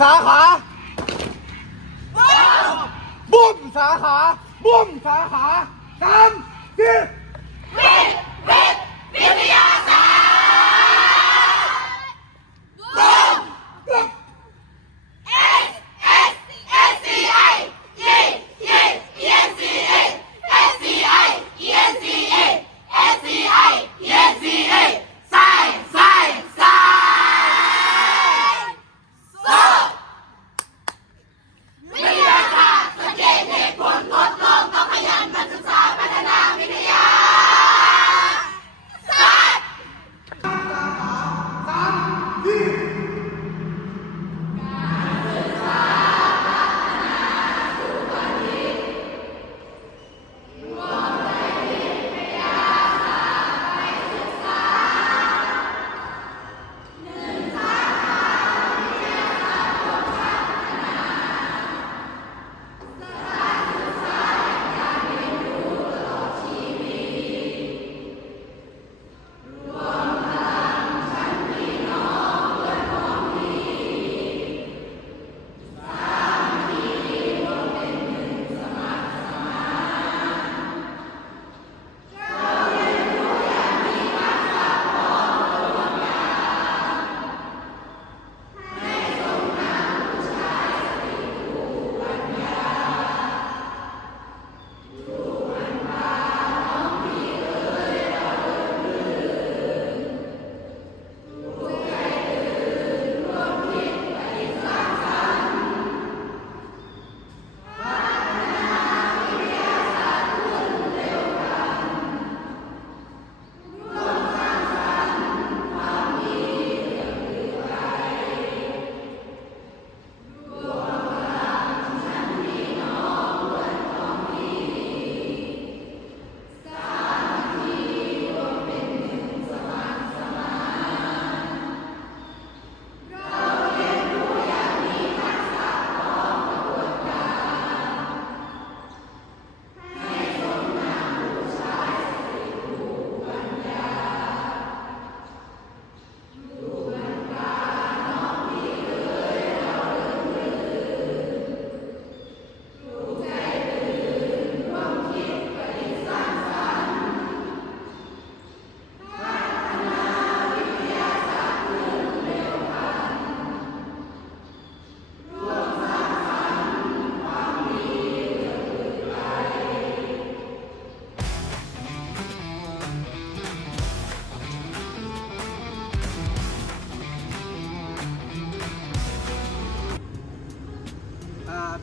ขาบุ้มสาขาบุ้มสาขาสามสี่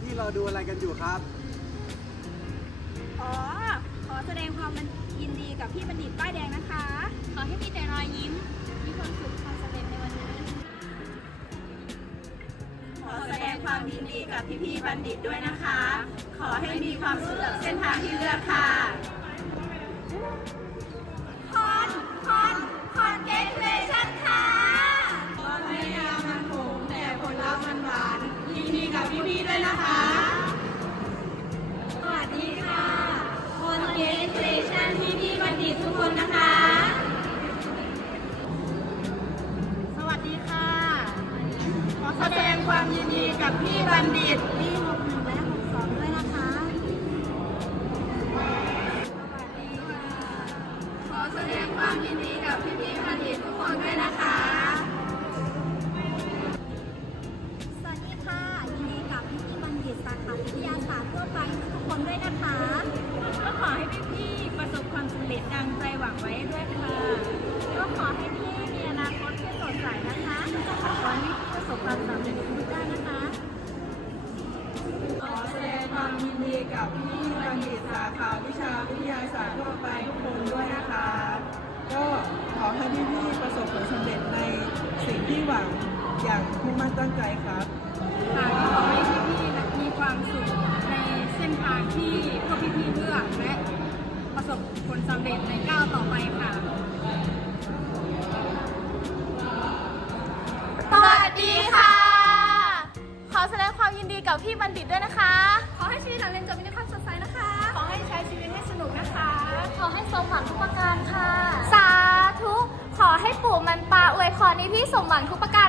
พี่รอดูอะไรกันอยู่ครับ อ๋อ ขอแสดงความยินดีกับพี่บัณฑิตป้ายแดงนะคะ ขอให้มีแต่รอยยิ้ม มีความสุขความสำเร็จในวันนี้ ขอแสดงความยินดีกับพี่ๆบัณฑิตด้วยนะคะ ขอให้มีความสุขกับเส้นทางที่เลือกค่ะ ความยินดีกับพี่บัณฑิตปีหกหนึ่งและหกสองด้วยนะคะขอแสดงความยินดีกับพี่ๆบัณฑิตทุกคนด้วยนะคะ สวัสดีค่ะ ยินดีกับพี่พี่บัณฑิตสาขาวิทยาศาสตร์ทั่วไปทุกคนด้วยนะคะ ก็ขอให้พี่ๆประสบความสำเร็จดังใจหวังไว้ด้วยค่ะ ก็ขอให้พี่มีอนาคตที่สดใสนะคะขอให้ สบความสำเร็จทุกด้านนะคะขอแสดงความยินดีกับพี่บัณฑิตสาขาวิชาวิทยาศาสตร์ทั่วไปทุกคนด้วยนะคะ ก็ขอให้พี่ๆประสบผลสำเร็จในสิ่งที่หวังอย่างมุ่งมั่นตั้งใจครับค่ะก็ขอให้พี่ๆมีความสุขในเส้นทางที่พวกพี่ๆเลือกและประสบผลสำเร็จในก้าวต่อไปค่ะ กับพี่บัณฑิตด้วยนะคะ ขอให้ชีวิตหลังเรียนจบมีแต่ความสดใสนะคะ ขอให้ใช้ชีวิตให้สนุกนะคะ ขอให้สมหวังทุกประการค่ะ สาธุ ขอให้ปู่มันปลาอวยพรในพี่สมหวังทุกประการ